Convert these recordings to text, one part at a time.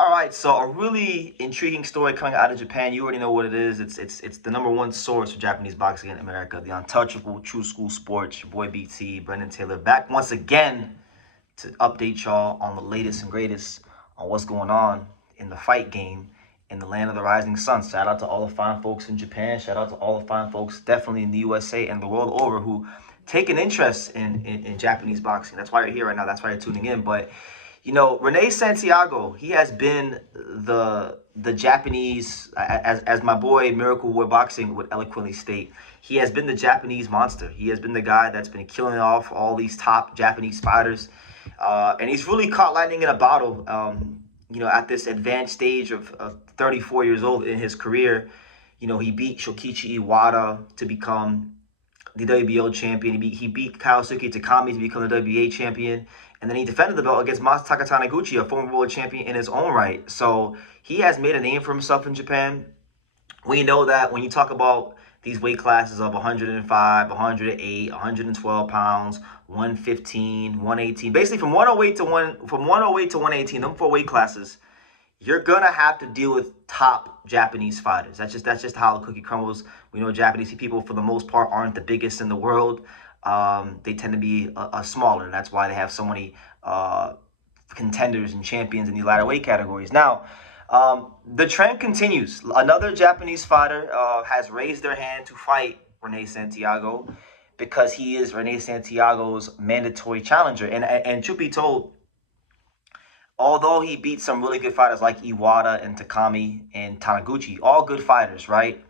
All right, so a really intriguing story coming out of Japan. You already know what it is. It's the number one source for Japanese boxing in America, the untouchable True School Sports. Your boy BT, Brendan Taylor, back once again to update y'all on the latest and greatest on what's going on in the fight game in the land of the rising sun. Shout out to all the fine folks in Japan. Shout out to all the fine folks definitely in the USA and the world over who take an interest in Japanese boxing. That's why you're here right now. That's why you're tuning in. But Rene Santiago, he has been the Japanese, as my boy Miracle War Boxing would eloquently state, he has been the Japanese monster. He has been the guy that's been killing off all these top Japanese fighters. And he's really caught lightning in a bottle, at this advanced stage of 34 years old in his career. He beat Shokichi Iwata to become the WBO champion. He beat Kaosuke Takami to become the WBA champion. And then he defended the belt against Masataka Taniguchi, a former world champion in his own right. So he has made a name for himself in Japan. We know that when you talk about these weight classes of 105, 108, 112 pounds, 115, 118, basically from 108 to 118, them four weight classes, you're gonna have to deal with top Japanese fighters. That's just how the cookie crumbles. We know Japanese people, for the most part, aren't the biggest in the world. They tend to be smaller. That's why they have so many contenders and champions in the lighter weight categories. Now, the trend continues. Another Japanese fighter has raised their hand to fight Rene Santiago because he is Rene Santiago's mandatory challenger. And truth be told, although he beat some really good fighters like Iwata and Takami and Taniguchi, all good fighters, right?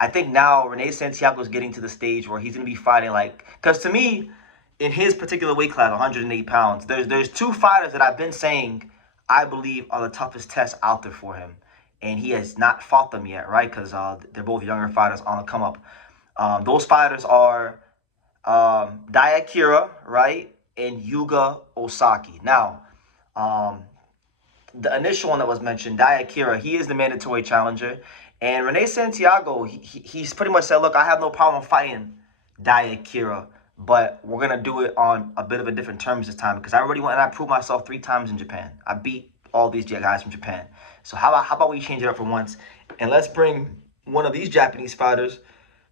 I think now Rene Santiago is getting to the stage where he's going to be fighting because to me, in his particular weight class, 108 pounds, there's two fighters that I've been saying I believe are the toughest tests out there for him. And he has not fought them yet, right? Because they're both younger fighters on the come up. Those fighters are Daiya, right? And Yuga Osaki. Now, the initial one that was mentioned, Daiya, he is the mandatory challenger. And Rene Santiago, he's pretty much said, look, I have no problem fighting Daiya, but we're going to do it on a bit of a different terms this time because I already went and I proved myself 3 times in Japan. I beat all these guys from Japan. So how about we change it up for once and let's bring one of these Japanese fighters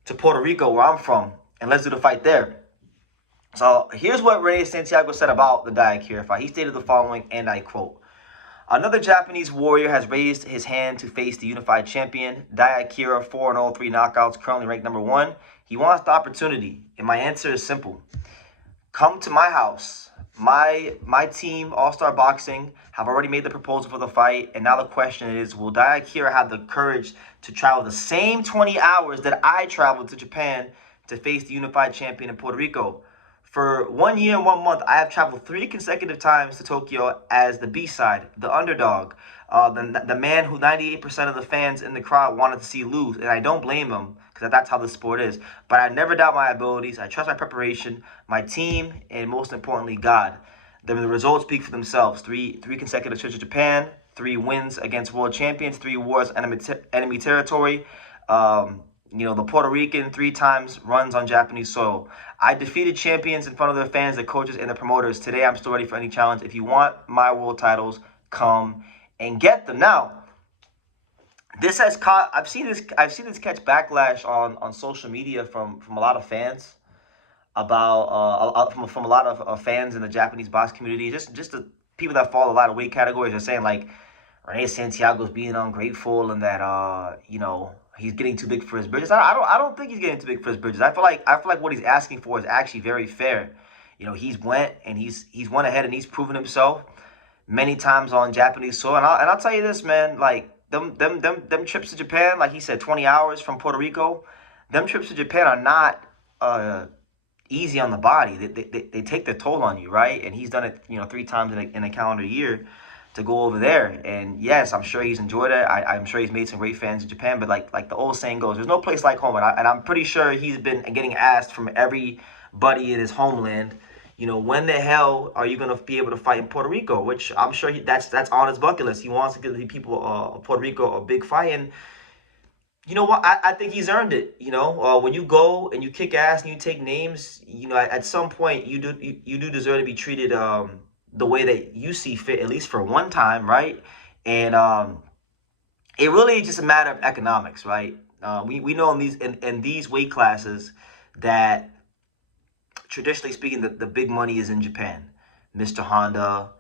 to Puerto Rico, where I'm from, and let's do the fight there. So here's what Rene Santiago said about the Daiya fight. He stated the following, and I quote, "Another Japanese warrior has raised his hand to face the unified champion. Daiya 4-0, 3 knockouts, currently ranked number 1. He wants the opportunity, and my answer is simple. Come to my house. My team, All-Star Boxing, have already made the proposal for the fight, and now the question is, will Daiya have the courage to travel the same 20 hours that I traveled to Japan to face the unified champion in Puerto Rico? For 1 year and 1 month, I have traveled 3 consecutive times to Tokyo as the B-side, the underdog, the man who 98% of the fans in the crowd wanted to see lose, and I don't blame him because that's how the sport is. But I never doubt my abilities. I trust my preparation, my team, and most importantly, God. The results speak for themselves. Three consecutive trips to Japan, 3 wins against world champions, 3 wars enemy territory. The Puerto Rican 3 times runs on Japanese soil. I defeated champions in front of their fans, the coaches, and the promoters. Today, I'm still ready for any challenge. If you want my world titles, come and get them." Now, this has caught. I've seen this catch backlash on social media from a lot of fans about from a lot of fans in the Japanese box community. Just the people that follow a lot of weight categories are saying Rene Santiago's being ungrateful and that he's getting too big for his britches. I don't think he's getting too big for his britches. I feel like what he's asking for is actually very fair. He's went ahead and he's proven himself many times on Japanese soil. And I'll tell you this, man, them trips to Japan, like he said, 20 hours from Puerto Rico, them trips to Japan are not easy on the body. They take their toll on you, right? And he's done it, 3 times in a calendar year to go over there. And yes, I'm sure he's enjoyed it. I'm sure he's made some great fans in Japan. But like the old saying goes, there's no place like home. And I'm pretty sure he's been getting asked from everybody in his homeland, when the hell are you going to be able to fight in Puerto Rico? Which I'm sure that's on his bucket list. He wants to give the people of Puerto Rico a big fight. And you know what? I think he's earned it. When you go and you kick ass and you take names, at some point you do deserve to be treated the way that you see fit, at least for one time, right? And it really is just a matter of economics, right? We know in these weight classes that traditionally speaking, the big money is in Japan. Mr. Honda,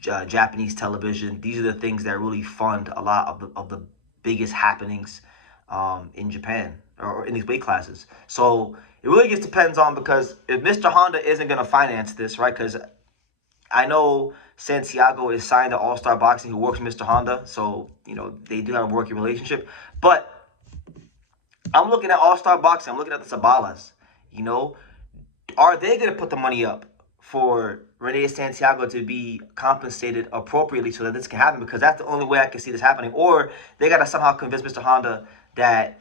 Japanese television. These are the things that really fund a lot of the biggest happenings in Japan or in these weight classes. So it really just depends on, because if Mr. Honda isn't going to finance this, right? Because I know Santiago is signed to All Star Boxing, who works with Mr. Honda, so they do have a working relationship. But I'm looking at All Star Boxing. I'm looking at the Sabalas. You know, are they going to put the money up for Rene Santiago to be compensated appropriately so that this can happen? Because that's the only way I can see this happening. Or they got to somehow convince Mr. Honda that,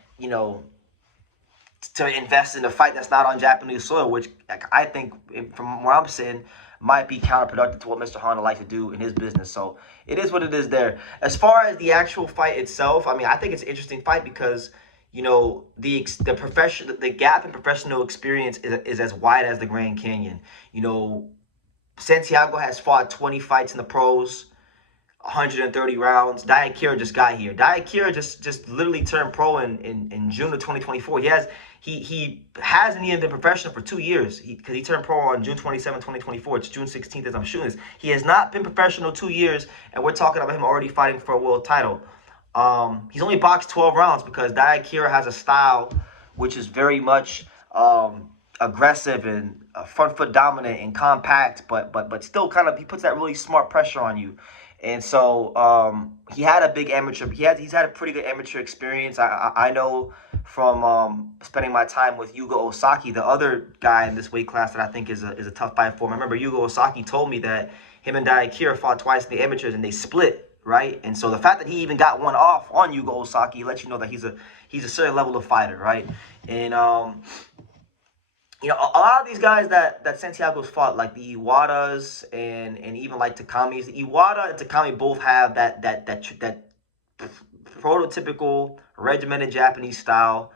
to invest in a fight that's not on Japanese soil, which I think, from where I'm sitting, might be counterproductive to what Mr. Honda likes to do in his business. So it is what it is there. As far as the actual fight itself, I mean, I think it's an interesting fight because the gap in professional experience is as wide as the Grand Canyon. Santiago has fought 20 fights in the pros, 130 rounds. Daiya just got here. Daiya just literally turned pro in June of 2024. He hasn't even been professional for 2 years because he turned pro on June 27, 2024. It's June 16th as I'm shooting this. He has not been professional 2 years, and we're talking about him already fighting for a world title. He's only boxed 12 rounds because Daiya has a style which is very much aggressive and front foot dominant and compact, but still kind of, he puts that really smart pressure on you. And so he had a big amateur. He's had a pretty good amateur experience. I know from spending my time with Yugo Osaki, the other guy in this weight class that I think is a tough fight for him. I remember Yugo Osaki told me that him and Daiya fought twice in the amateurs and they split. Right, and so the fact that he even got one off on Yugo Osaki lets you know that he's a certain level of fighter, right? And a lot of these guys that Santiago's fought, like the Iwatas and even like Takami's, the Iwata and Takami both have that prototypical regimented Japanese style.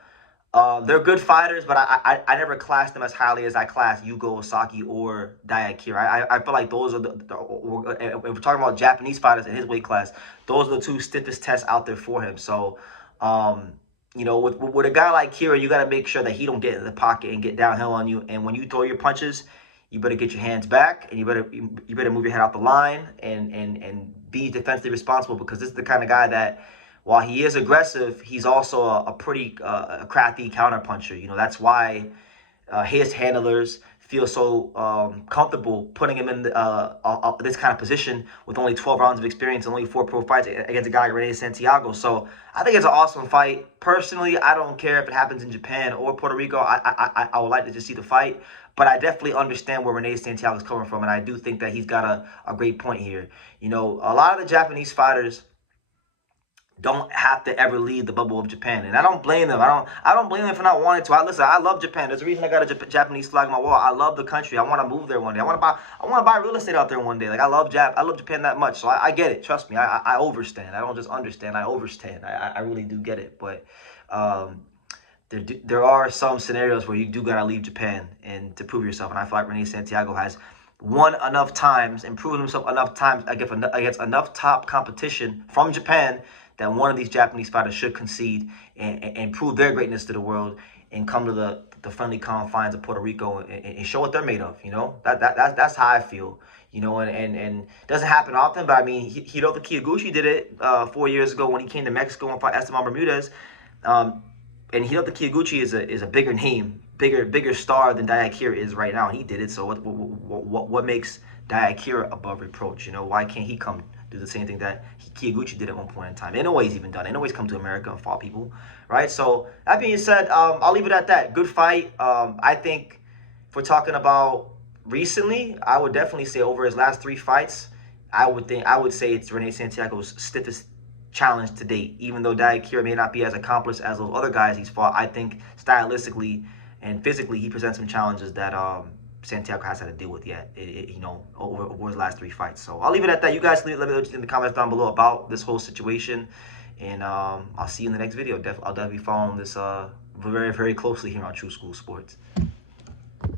They're good fighters, but I never classed them as highly as I class Yugo Osaki or Daiya. I feel like those are if we're talking about Japanese fighters in his weight class, those are the two stiffest tests out there for him. So, with a guy like Kira, you got to make sure that he don't get in the pocket and get downhill on you. And when you throw your punches, you better get your hands back, and you better move your head out the line and be defensively responsible, because this is the kind of guy that, while he is aggressive, he's also a pretty crafty counterpuncher. That's why his handlers feel so comfortable putting him in this kind of position with only 12 rounds of experience and only 4 pro fights against a guy like Rene Santiago. So I think it's an awesome fight. Personally, I don't care if it happens in Japan or Puerto Rico. I would like to just see the fight. But I definitely understand where Rene Santiago is coming from, and I do think that he's got a great point here. A lot of the Japanese fighters don't have to ever leave the bubble of Japan, and I don't blame them. I don't blame them for not wanting to. I love Japan. There's a reason I got a Japanese flag on my wall. I love the country. I want to move there one day. I want to buy real estate out there one day. Like, I love Japan that much. So I get it. Trust me. I overstand. I don't just understand. I overstand. I really do get it. But there are some scenarios where you do gotta leave Japan and to prove yourself. And I feel like Rene Santiago has won enough times and proven himself enough times against enough top competition from Japan that one of these Japanese fighters should concede and prove their greatness to the world and come to the friendly confines of Puerto Rico and show what they're made of. That's how I feel. And it doesn't happen often, but I mean, Hirota Kiyoguchi did it 4 years ago when he came to Mexico and fought Esteban Bermudez. And Hirota Kiyoguchi is a bigger name, bigger star than Daiya is right now. He did it, so what makes Daiya above reproach? Why can't he come do the same thing that Kiyoguchi did at one point in time? They know what he's even done. They know he's come to America and fought people, right? So that being said, I'll leave it at that. Good fight. I think if we're talking about recently, I would definitely say over his last 3 fights, I would say it's Rene Santiago's stiffest challenge to date. Even though Daiya may not be as accomplished as those other guys he's fought, I think stylistically and physically he presents some challenges that Santiago has had to deal with yet, over his last 3 fights. So I'll leave it at that. You guys let me know in the comments down below about this whole situation, and I'll see you in the next video. I'll definitely be following this very, very closely here on True School Sports.